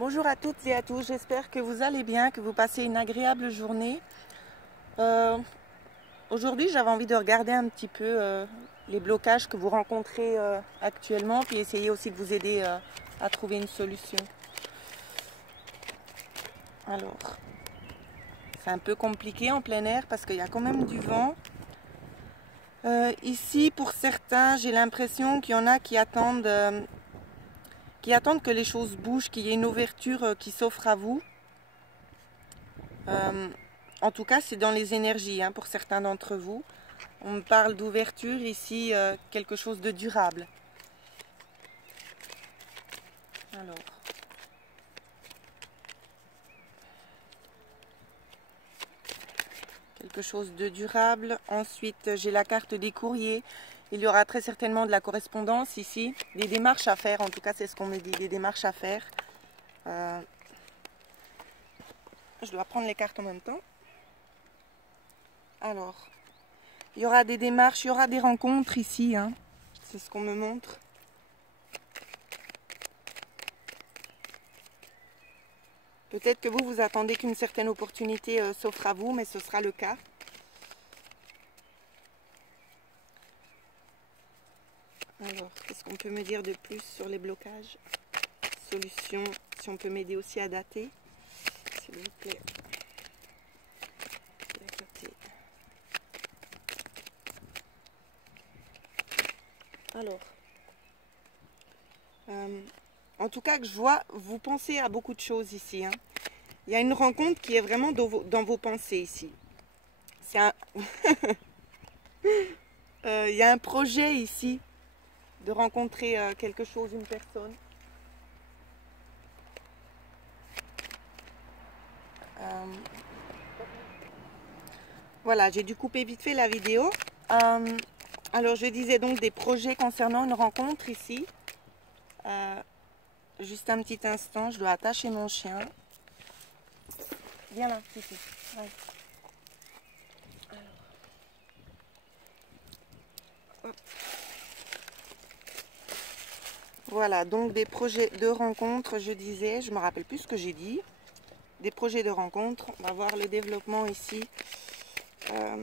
Bonjour à toutes et à tous, j'espère que vous allez bien, que vous passez une agréable journée. Aujourd'hui, j'avais envie de regarder un petit peu les blocages que vous rencontrez actuellement, puis essayer aussi de vous aider à trouver une solution. Alors, c'est un peu compliqué en plein air parce qu'il y a quand même du vent. Ici, pour certains, j'ai l'impression qu'il y en a qui attendent que les choses bougent, qu'il y ait une ouverture qui s'offre à vous. En tout cas, c'est dans les énergies, pour certains d'entre vous. On me parle d'ouverture ici, quelque chose de durable. Alors. Quelque chose de durable. Ensuite, j'ai la carte des courriers. Il y aura très certainement de la correspondance ici. Des démarches à faire, en tout cas, c'est ce qu'on me dit. Des démarches à faire. Je dois prendre les cartes en même temps. Alors, il y aura des démarches, il y aura des rencontres ici. C'est ce qu'on me montre. Peut-être que vous attendez qu'une certaine opportunité s'offre à vous, mais ce sera le cas. Alors, qu'est-ce qu'on peut me dire de plus sur les blocages? Solution, si on peut m'aider aussi à dater, s'il vous plaît. Alors, en tout cas que je vois, vous pensez à beaucoup de choses ici. Il y a une rencontre qui est vraiment dans vos pensées ici. C'est un... il y a un projet ici de rencontrer quelque chose, une personne. Voilà, j'ai dû couper vite fait la vidéo. Alors, je disais donc des projets concernant une rencontre ici. Juste un petit instant, je dois attacher mon chien. Viens là, ici. Ouais. Alors. Voilà, donc des projets de rencontre, je disais, je me rappelle plus ce que j'ai dit. Des projets de rencontre, on va voir le développement ici. Ce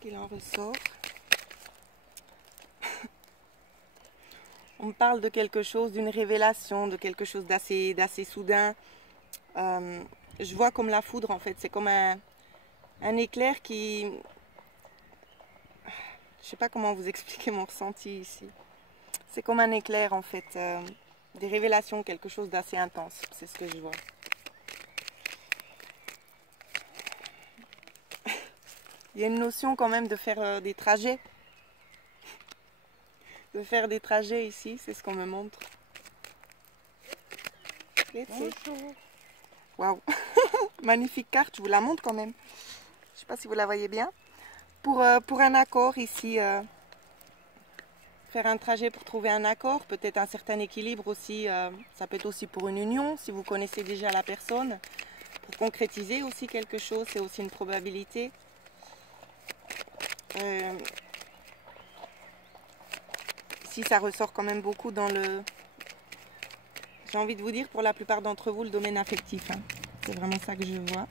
qu'il en ressort. On me parle de quelque chose, d'une révélation, de quelque chose d'assez soudain. Je vois comme la foudre en fait, c'est comme un éclair qui... Je sais pas comment vous expliquer mon ressenti ici. C'est comme un éclair en fait, des révélations, quelque chose d'assez intense, c'est ce que je vois. Il y a une notion quand même de faire des trajets. De faire des trajets ici, c'est ce qu'on me montre. Waouh. Magnifique carte, je vous la montre quand même. Je ne sais pas si vous la voyez bien. Pour un accord ici, faire un trajet pour trouver un accord, peut-être un certain équilibre aussi, ça peut être aussi pour une union, si vous connaissez déjà la personne. Pour concrétiser aussi quelque chose, c'est aussi une probabilité. Ici, ça ressort quand même beaucoup dans le... J'ai envie de vous dire, pour la plupart d'entre vous, le domaine affectif. C'est vraiment ça que je vois.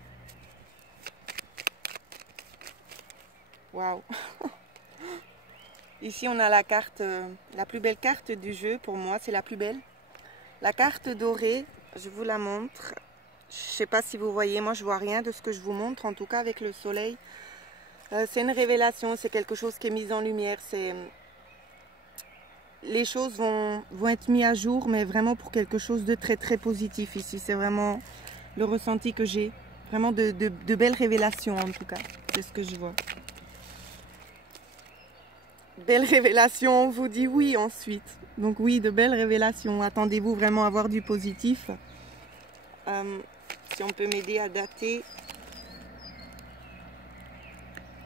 Waouh. Ici, on a la carte, la plus belle carte du jeu, pour moi, c'est la plus belle. La carte dorée, je vous la montre. Je ne sais pas si vous voyez, moi je vois rien de ce que je vous montre, en tout cas avec le soleil. C'est une révélation, c'est quelque chose qui est mis en lumière. Les choses vont être mises à jour, mais vraiment pour quelque chose de très très positif ici. C'est vraiment le ressenti que j'ai. Vraiment de belles révélations en tout cas. C'est ce que je vois. Belle révélation, on vous dit oui ensuite. Donc oui, de belles révélations. Attendez-vous vraiment à voir du positif. Si on peut m'aider à dater.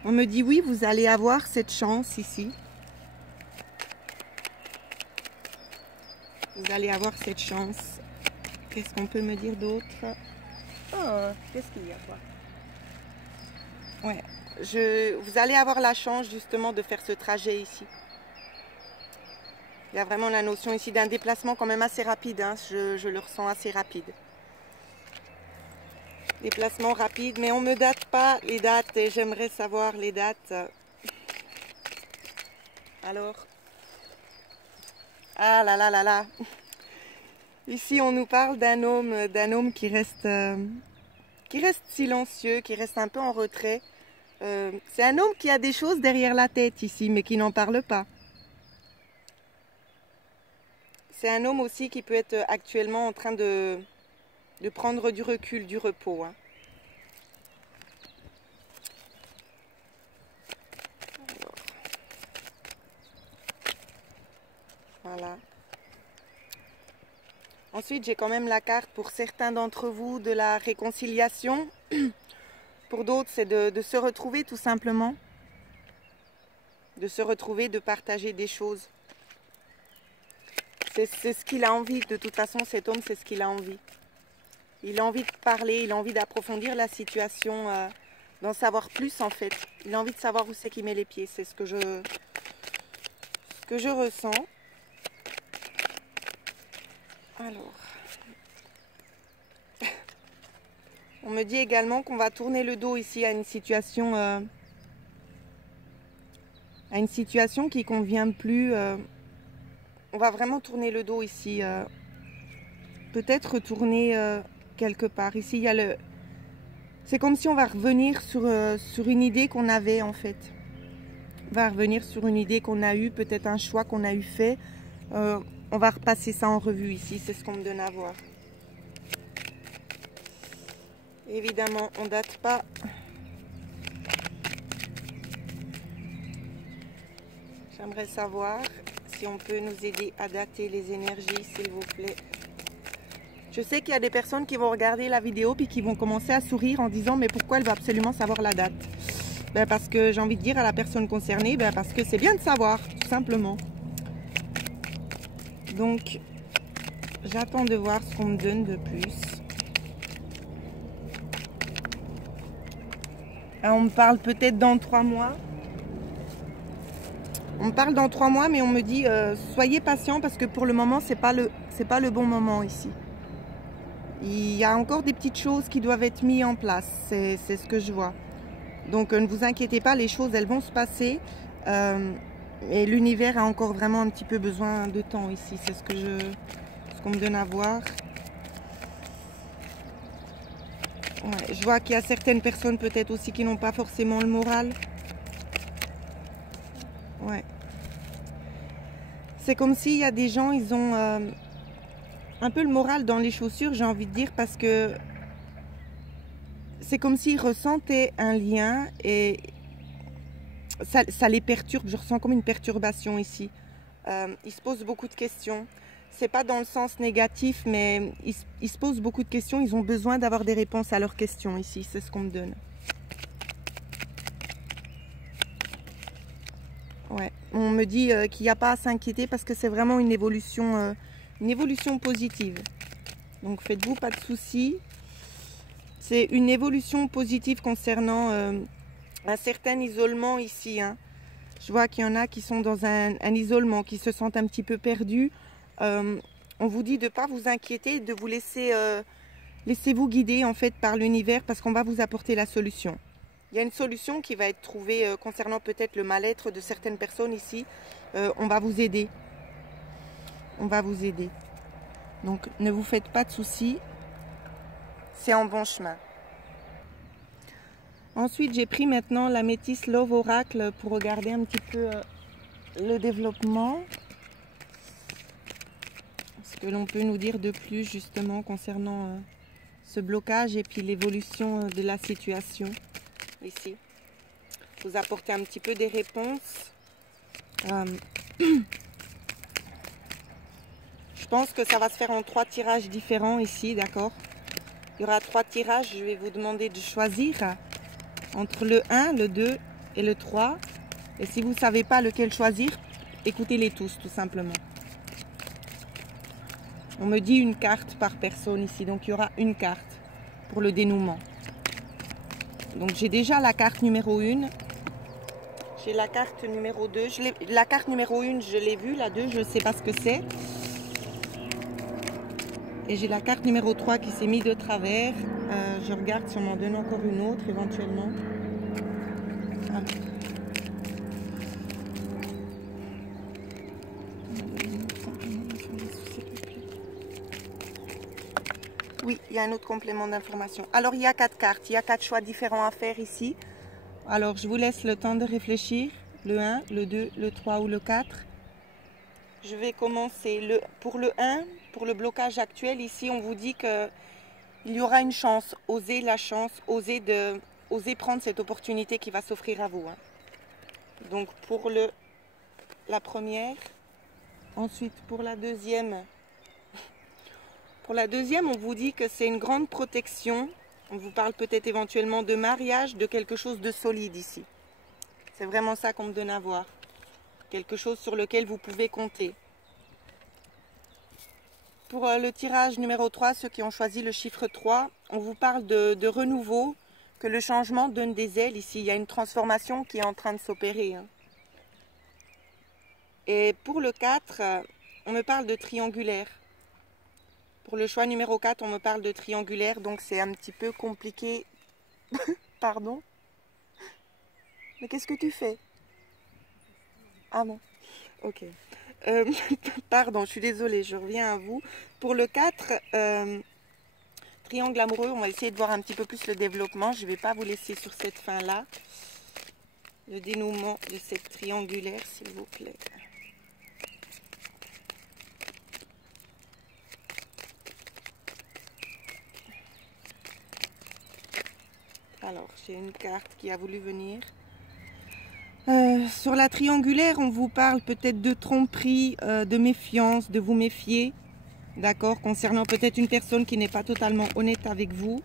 On me dit oui, vous allez avoir cette chance ici. Vous allez avoir cette chance. Qu'est-ce qu'on peut me dire d'autre? Oh, qu'est-ce qu'il y a quoi? Ouais. Vous allez avoir la chance justement de faire ce trajet ici. Il y a vraiment la notion ici d'un déplacement quand même assez rapide, hein. Je le ressens assez rapide. Déplacement rapide, mais on ne me date pas les dates et j'aimerais savoir les dates. Alors, ah là là là là. Ici, on nous parle d'un homme qui reste silencieux, qui reste un peu en retrait. C'est un homme qui a des choses derrière la tête ici, mais qui n'en parle pas. C'est un homme aussi qui peut être actuellement en train de prendre du recul, du repos. Hein. Alors. Voilà. Ensuite, j'ai quand même la carte pour certains d'entre vous de la réconciliation. Pour d'autres, c'est de se retrouver tout simplement. De se retrouver, de partager des choses. C'est ce qu'il a envie. De toute façon, cet homme, c'est ce qu'il a envie. Il a envie de parler, il a envie d'approfondir la situation, d'en savoir plus en fait. Il a envie de savoir où c'est qu'il met les pieds. C'est ce que je ressens. Alors, on me dit également qu'on va tourner le dos ici à une situation qui convient plus. On va vraiment tourner le dos ici. Peut-être retourner quelque part. Ici, il y a le. C'est comme si on va revenir sur une idée qu'on avait en fait. On va revenir sur une idée qu'on a eue, peut-être un choix qu'on a eu fait. On va repasser ça en revue ici, c'est ce qu'on me donne à voir. Évidemment, on ne date pas. J'aimerais savoir si on peut nous aider à dater les énergies, s'il vous plaît. Je sais qu'il y a des personnes qui vont regarder la vidéo puis qui vont commencer à sourire en disant mais pourquoi elle va absolument savoir la date? Ben parce que j'ai envie de dire à la personne concernée, ben parce que c'est bien de savoir, tout simplement. Donc, j'attends de voir ce qu'on me donne de plus. On me parle peut-être dans 3 mois. On me parle dans 3 mois, mais on me dit soyez patient parce que pour le moment, c'est pas le bon moment ici. Il y a encore des petites choses qui doivent être mises en place. C'est ce que je vois. Donc, ne vous inquiétez pas, les choses, elles vont se passer. Et l'univers a encore vraiment un petit peu besoin de temps ici. C'est ce qu'on me donne à voir. Ouais, je vois qu'il y a certaines personnes peut-être aussi qui n'ont pas forcément le moral. Ouais. C'est comme s'il y a des gens, ils ont un peu le moral dans les chaussures, j'ai envie de dire, parce que c'est comme s'ils ressentaient un lien et ça les perturbe. Je ressens comme une perturbation ici. Ils se posent beaucoup de questions. C'est pas dans le sens négatif, mais ils se posent beaucoup de questions. Ils ont besoin d'avoir des réponses à leurs questions ici. C'est ce qu'on me donne. Ouais. On me dit qu'il n'y a pas à s'inquiéter parce que c'est vraiment une évolution positive. Donc faites-vous pas de soucis. C'est une évolution positive concernant un certain isolement ici. Hein. Je vois qu'il y en a qui sont dans un isolement, qui se sentent un petit peu perdus. On vous dit de ne pas vous inquiéter, de vous laissez-vous guider en fait par l'univers parce qu'on va vous apporter la solution. Il y a une solution qui va être trouvée concernant peut-être le mal-être de certaines personnes ici. On va vous aider. On va vous aider. Donc ne vous faites pas de soucis. C'est en bon chemin. Ensuite, j'ai pris maintenant la Métis Love Oracle pour regarder un petit peu le développement. Ce que l'on peut nous dire de plus justement concernant ce blocage et puis l'évolution de la situation ici. Vous apporter un petit peu des réponses. Je pense que ça va se faire en 3 tirages différents ici, d'accord? Il y aura 3 tirages, je vais vous demander de choisir entre le 1, le 2 et le 3. Et si vous ne savez pas lequel choisir, écoutez-les tous tout simplement. On me dit une carte par personne ici, donc il y aura une carte pour le dénouement. Donc j'ai déjà la carte numéro 1. J'ai la carte numéro 2. La carte numéro 1, je l'ai vue. La 2, je ne sais pas ce que c'est. Et j'ai la carte numéro 3 qui s'est mise de travers. Je regarde si on m'en donne encore une autre éventuellement. Ah. Oui, il y a un autre complément d'information. Alors, il y a 4 cartes. Il y a 4 choix différents à faire ici. Alors, je vous laisse le temps de réfléchir. Le 1, le 2, le 3 ou le 4. Je vais commencer. Pour le 1, pour le blocage actuel, ici, on vous dit qu'il y aura une chance. Osez la chance, osez prendre cette opportunité qui va s'offrir à vous. Hein. Donc, pour la première. Ensuite, pour la deuxième. Pour la deuxième, on vous dit que c'est une grande protection. On vous parle peut-être éventuellement de mariage, de quelque chose de solide ici. C'est vraiment ça qu'on me donne à voir. Quelque chose sur lequel vous pouvez compter. Pour le tirage numéro 3, ceux qui ont choisi le chiffre 3, on vous parle de renouveau, que le changement donne des ailes ici. Il y a une transformation qui est en train de s'opérer. Hein. Et pour le 4, on me parle de triangulaire. Pour le choix numéro 4, on me parle de triangulaire, donc c'est un petit peu compliqué. Pardon? Mais qu'est-ce que tu fais? Ah bon, ok. Pardon, je suis désolée, je reviens à vous. Pour le 4, triangle amoureux, on va essayer de voir un petit peu plus le développement. Je ne vais pas vous laisser sur cette fin-là. Le dénouement de cette triangulaire, s'il vous plaît. Alors, j'ai une carte qui a voulu venir. Sur la triangulaire, on vous parle peut-être de tromperie, de méfiance, de vous méfier. D'accord, concernant peut-être une personne qui n'est pas totalement honnête avec vous.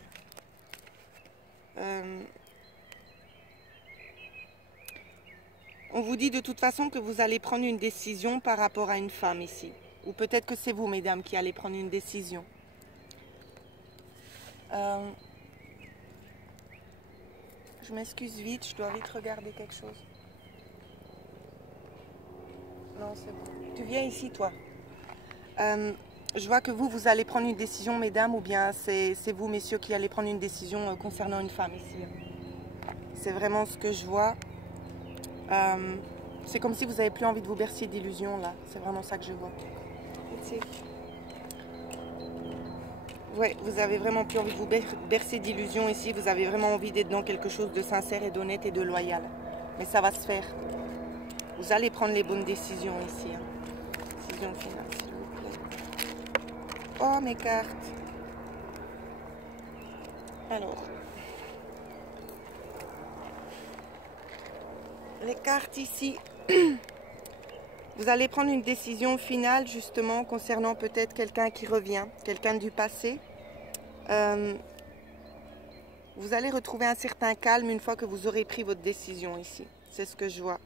On vous dit de toute façon que vous allez prendre une décision par rapport à une femme ici. Ou peut-être que c'est vous, mesdames, qui allez prendre une décision. Je m'excuse vite, je dois vite regarder quelque chose. Non, c'est bon. Tu viens ici, toi. Je vois que vous allez prendre une décision, mesdames, ou bien c'est vous, messieurs, qui allez prendre une décision concernant une femme ici. C'est vraiment ce que je vois. C'est comme si vous n'avez plus envie de vous bercer d'illusions, là. C'est vraiment ça que je vois. Ouais, vous avez vraiment plus envie de vous bercer d'illusions ici. Vous avez vraiment envie d'être dans quelque chose de sincère et d'honnête et de loyal. Mais ça va se faire. Vous allez prendre les bonnes décisions ici. Hein. Décision finale, s'il vous plaît. Oh, mes cartes. Alors. Les cartes ici. Vous allez prendre une décision finale justement concernant peut-être quelqu'un qui revient, quelqu'un du passé. Vous allez retrouver un certain calme une fois que vous aurez pris votre décision ici. C'est ce que je vois.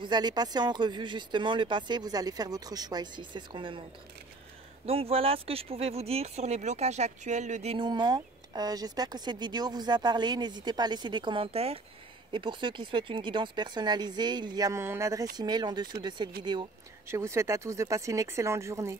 Vous allez passer en revue justement le passé, vous allez faire votre choix ici, c'est ce qu'on me montre. Donc voilà ce que je pouvais vous dire sur les blocages actuels, le dénouement. J'espère que cette vidéo vous a parlé, n'hésitez pas à laisser des commentaires. Et pour ceux qui souhaitent une guidance personnalisée, il y a mon adresse email en dessous de cette vidéo. Je vous souhaite à tous de passer une excellente journée.